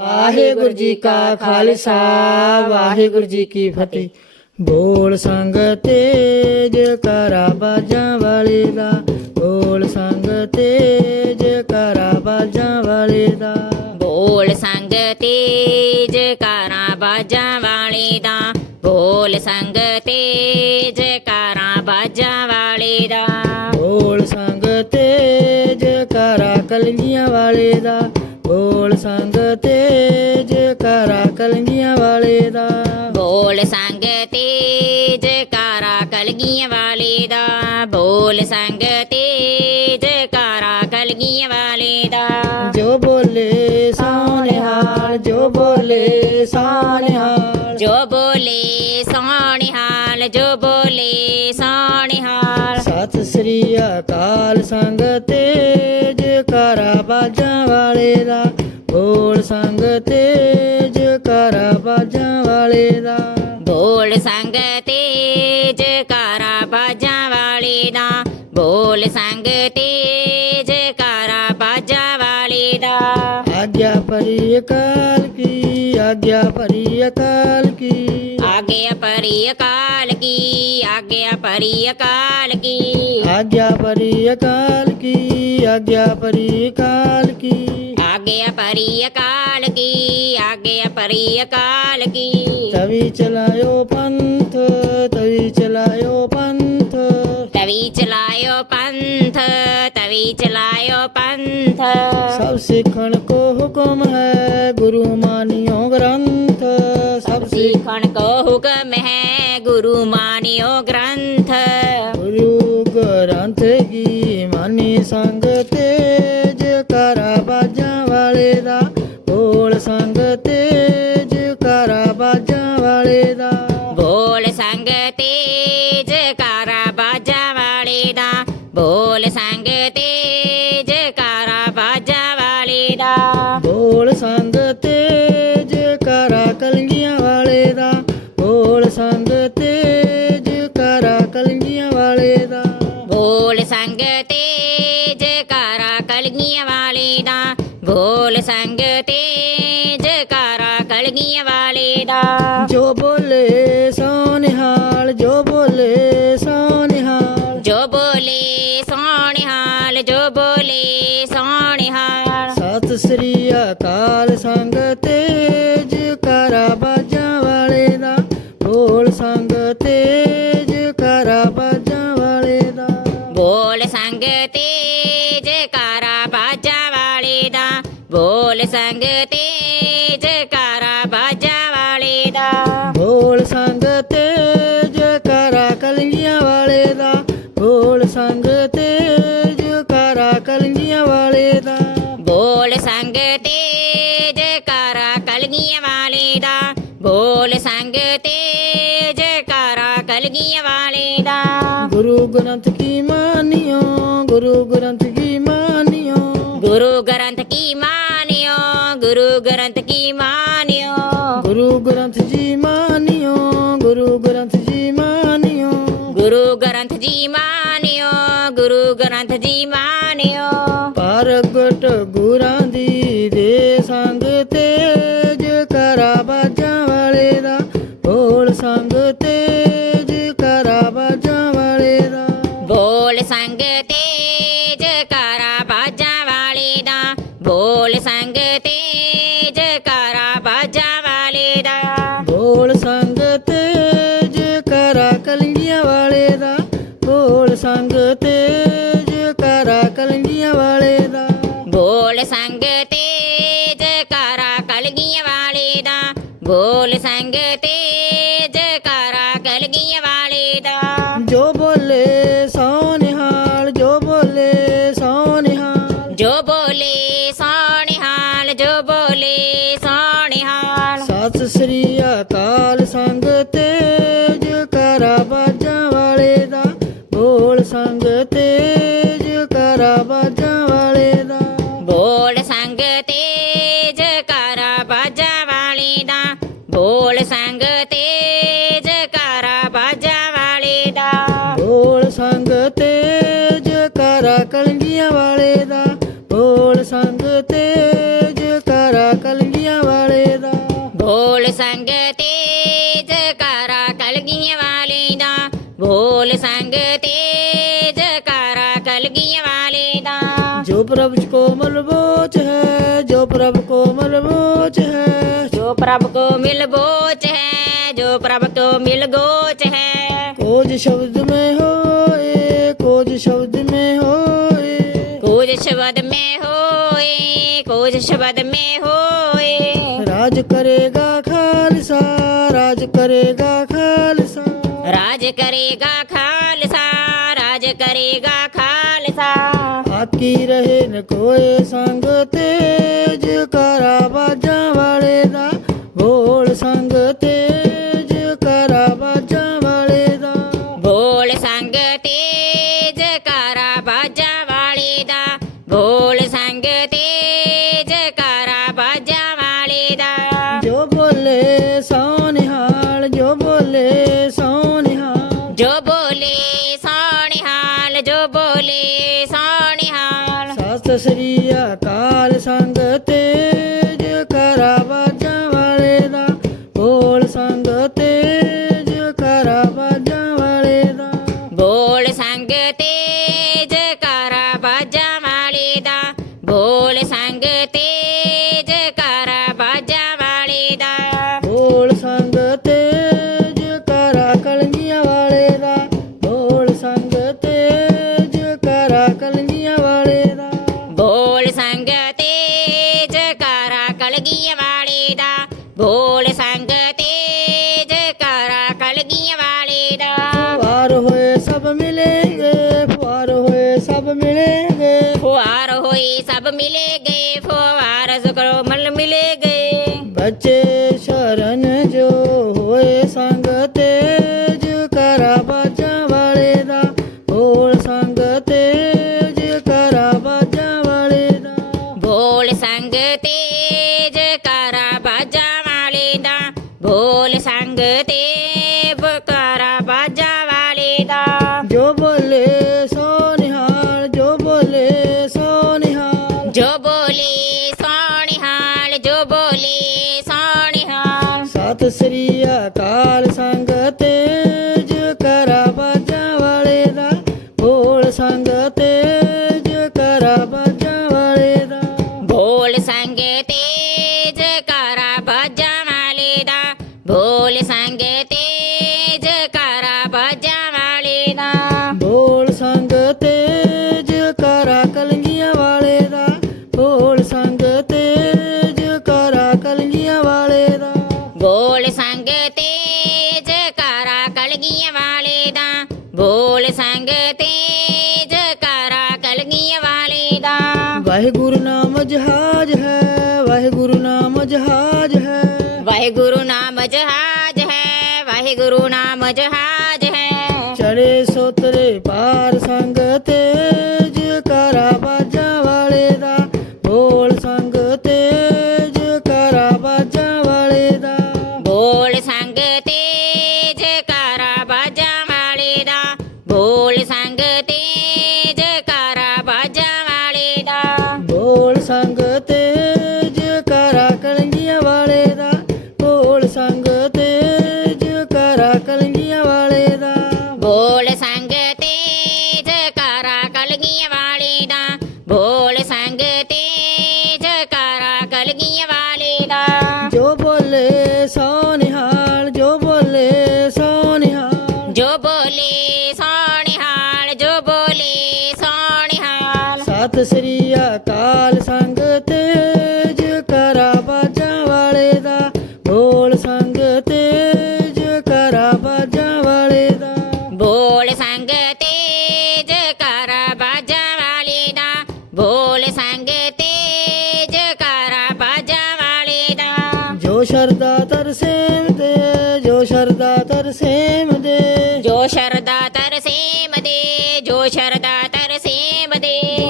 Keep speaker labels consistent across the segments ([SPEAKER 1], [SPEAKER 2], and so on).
[SPEAKER 1] ਵਾਹਿਗੁਰੂ ਜੀ ਕਾ ਖਾਲਸਾ ਵਾਹਿਗੁਰੂ ਜੀ ਕੀ ਫਤਿਹ। ਬੋਲ ਸੰਗ ਤੇਜ ਕਰਾ ਬਾਜਾਂ ਵਾਲੇ ਦਾ ਬੋਲ ਸੰਗ ਤੇਜ ਕਰਾ ਬਾਜਾਂ ਵਾਲੇ ਦਾ।
[SPEAKER 2] ਬੋਲ ਸੰਗ ਤੇਜ ਕਾਰਾਂ ਬਾਜਾਂ ਵਾਲੇ ਦਾ ਬੋਲ ਸੰਗ ਤੇਜ ਕਾਰਾਂ ਬਾਜਾਂ ਵਾਲੇ ਦਾ।
[SPEAKER 1] ਬੋਲ ਸੰਗ ਤੇਜ ਕਰਾ ਕਲਗੀਆਂ ਵਾਲੇ ਦਾ ਬੋਲ ਸੰਗ ਤੇਜ ਕਰਾ ਕਲਗੀਆਂ ਵਾਲੇ ਦਾ।
[SPEAKER 2] ਬੋਲ ਸੰਗ ਤੇਜ ਕਾਰਾਂ ਕਲਗੀਆਂ ਵਾਲੇ ਦਾ। ਬੋਲ ਸੰਗ ਤੇਜ ਕਾਰਾਂ ਕਲਗੀਆਂ ਵਾਲੇ ਦਾ।
[SPEAKER 1] ਜੋ ਬੋਲੇ ਸੋਨਿਹਾਲ ਜੋ ਬੋਲੇ ਸੋਨਿਹਾਲ
[SPEAKER 2] ਜੋ ਬੋਲੇ ਸੋਹਣਿਹਾਲ ਜੋ ਬੋਲੇ ਸੋਹਣਿਹਾਲ
[SPEAKER 1] ਸਤਿ ਸ੍ਰੀ ਅਕਾਲ ਸੰਗ ਤੇਜ ਕਰਾ ਬਾਜਾਂ ਵਾਲੇ ਦਾ। ਬੋਲ ਸੰਗ ਤੇਜ ਕਰਾ ਬਾਜਾਂ ਵਾਲੇ ਦਾ।
[SPEAKER 2] ਬੋਲ ਸੰਗ ਤੇਜ ਕਾਰਾ ਬਾਜਾਂ ਵਾਲੇ ਦਾ। ਬੋਲ ਸੰਗ ਤੇਜ ਕਾਰਾ ਬਾਜਾਂ ਵਾਲੇ ਦਾ।
[SPEAKER 1] ਆਗਿਆ ਪਰੀ ਅਕਾਲ ਕੀ ਆਗਿਆ ਪਰੀ ਅਕਾਲ ਕੀ।
[SPEAKER 2] ਆਗੇ ਪਰੀ ਅਕਾਲ ਕੀ ਆਗੇ ਪਰੀ ਅਕਾਲ ਕੀ।
[SPEAKER 1] ਆਗਿਆ ਪਰੀ ਅਕਾਲ ਕੀ ਆਗਿਆ ਪਰੀ ਅਕਾਲ ਕੀ।
[SPEAKER 2] ਆਗੇ ਪਰੀ ਅਕਾਲ ਕੀ ਆਗੇ ਪਰੀ ਅਕਾਲ ਕੀ।
[SPEAKER 1] ਤਵੀ ਚਲਾਇਓ ਪੰਥ ਤਵੀ ਚਲਾਇਓ ਪੰਥ।
[SPEAKER 2] ਤਵੀ ਚਲਾਇਓ ਪੰਥ ਤਵੀ ਚਲਾਇਓ ਪੰਥ।
[SPEAKER 1] ਸਭ ਸਿੱਖਣ ਕੋ ਹੁਕਮ ਹੈ ਗੁਰੂ ਮਾਨਿਓ ਗ੍ਰੰਥ। ਸਭ ਸਿੱਖ
[SPEAKER 2] ਸਿੱਖਣ ਕੋ ਹੁਕਮ ਮਾਨਿਓ।
[SPEAKER 1] ਗੁਰੂ ਗ੍ਰੰਥ ਜੀ ਮਾਨਿਓ ਗੁਰੂ ਗ੍ਰੰਥ ਜੀ ਮਾਨਿਓ। ਗੁਰੂ ਗ੍ਰੰਥ ਜੀ ਮਾਨਿਓ
[SPEAKER 2] ਗੁਰੂ ਗ੍ਰੰਥ ਜੀ ਮਾਨਿਓ।
[SPEAKER 1] ਪ੍ਰਗਟ ਗੁਰਾਂ ਦੀ ਦੇ ਸੰਗ ਤੇਜ ਕਰਾ ਬਾਜਾਂ ਵਾਲੇ ਦਾ ਬੋਲ ਸੰਗ ਤੇਜ ਕਰਾ ਬਾਜਾਂ ਵਾਲੇ ਦਾ।
[SPEAKER 2] ਬੋਲ ਸੰਗ ਤੇਜ ਕਾਰਾ ਬਾਜਾਂ ਵਾਲੇ ਦਾ ਬੋਲ ਸੰਗ
[SPEAKER 1] प्रभु को मलबोच है जो प्रभु को मलबोच है।
[SPEAKER 2] जो प्रभु को मिल बोच है जो प्रभु को मिल गोच है।
[SPEAKER 1] कोज शब्द में हो कोज शब्द में हो
[SPEAKER 2] कोज शब्द में हो कोज शब्द में हो
[SPEAKER 1] राज करेगा खालसा राज करेगा खालसा।
[SPEAKER 2] राज करेगा खालसा राज करेगा खालसा।
[SPEAKER 1] ਆਕੀ ਰਹੇ ਨ ਕੋਏ ਸੰਗ ਤੇਜ ਕਰਾ ਬਾਜਾਂ ਵਾਲੇ ਦਾ ਬੋਲ ਸੰਗ ਤੇਜ ਕਰਾ ਬਾਜਾਂ ਵਾਲੇ ਦਾ
[SPEAKER 2] ਬੋਲ ਸੰਗ ਤੇਜ ਕਾਰਾ ਬਾਜਾ ਵਾਲੇ ਦਾ ਬੋਲ ਸੰਗ ਤੇਜ ਕਾਰਾ ਬਾਜਾ ਵਾਲੇ ਦਾ।
[SPEAKER 1] ਜੋ ਬੋਲੇ ਸੋ ਨਿਹਾਲ ਜੋ ਬੋਲੇ ਸੋ ਨਿਹਾਲ।
[SPEAKER 2] ਜੋ ਬੋਲੇ ਸੋਹਣਿਹਾਲ ਜੋ ਬੋਲੇ
[SPEAKER 1] ਸ੍ਰੀ ਅਕਾਲ ਸੰਗ ਸ਼ਰਨ ਜੋ ਹੋਏ ਸੰਗ ਤੇਜ ਕਰਾ ਬਾਜਾਂ ਵਾਲੇ ਦਾ ਬੋਲ ਸੰਗ ਤੇਜ ਕਰਾ ਬਾਜਾਂ ਵਾਲੇ ਦਾ।
[SPEAKER 2] ਬੋਲ ਸੰਗ ਤੇਜ ਕਾਰਾ ਬਾਜਾ ਵਾਲੇ ਦਾ ਬੋਲ ਸੰਗ ਤੇ ਬਕਾਰਾ ਬਾਜਾ ਵਾਲੇ ਦਾ।
[SPEAKER 1] ਜੋ ਬੋਲੇ ਸੋ ਨਿਹਾਲ ਜੋ ਬੋਲੇ ਸੋ ਨਿਹਾਲ।
[SPEAKER 2] ਜੋ ਬੋਲੇ சரியகால
[SPEAKER 1] ਵਾਹਿਗੁਰੂ ਨਾਮ ਜਹਾਜ ਹੈ ਵਾਹਿਗੁਰੂ ਨਾਮ ਜਹਾਜ ਹੈ। ਚੜੇ ਸੋਤਰੇ ਪਾਰ ਸੰਗ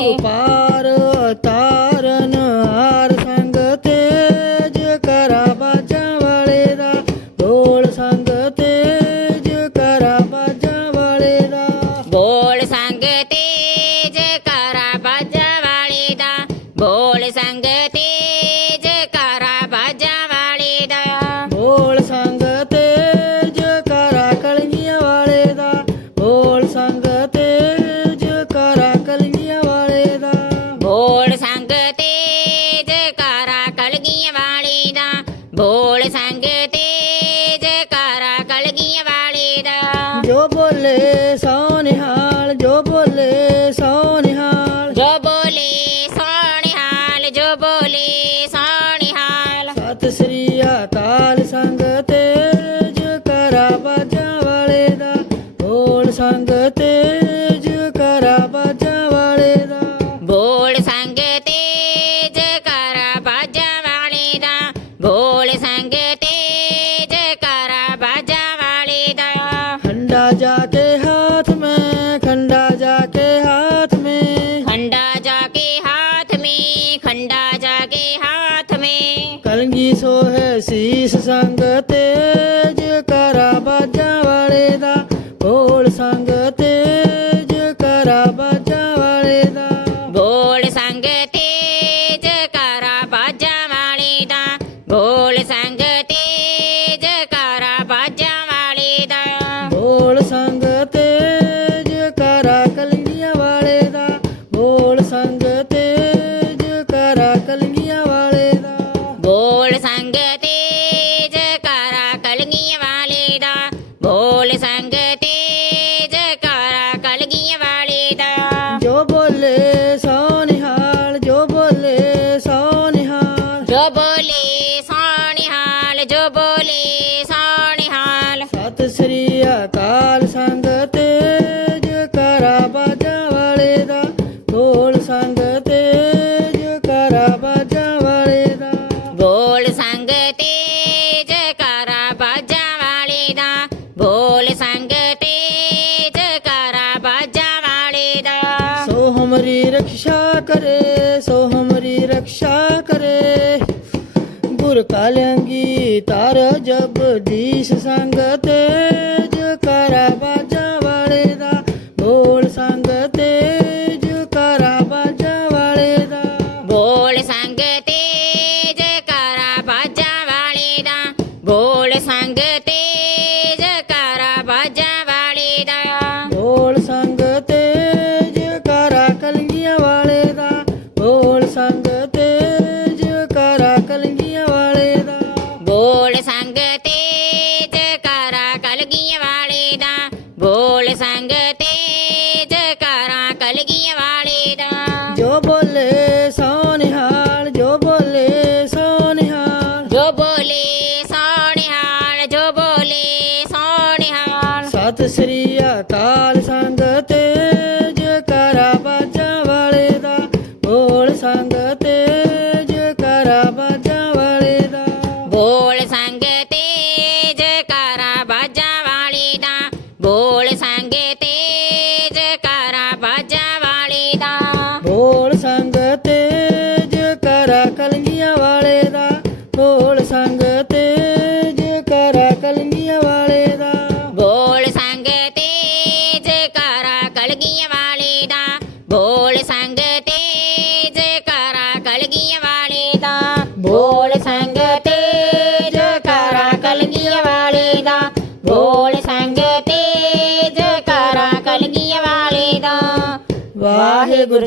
[SPEAKER 1] ਦੇ 一闪闪 ਜਬ ਦੀਸ
[SPEAKER 2] ਸੰਗਤੇ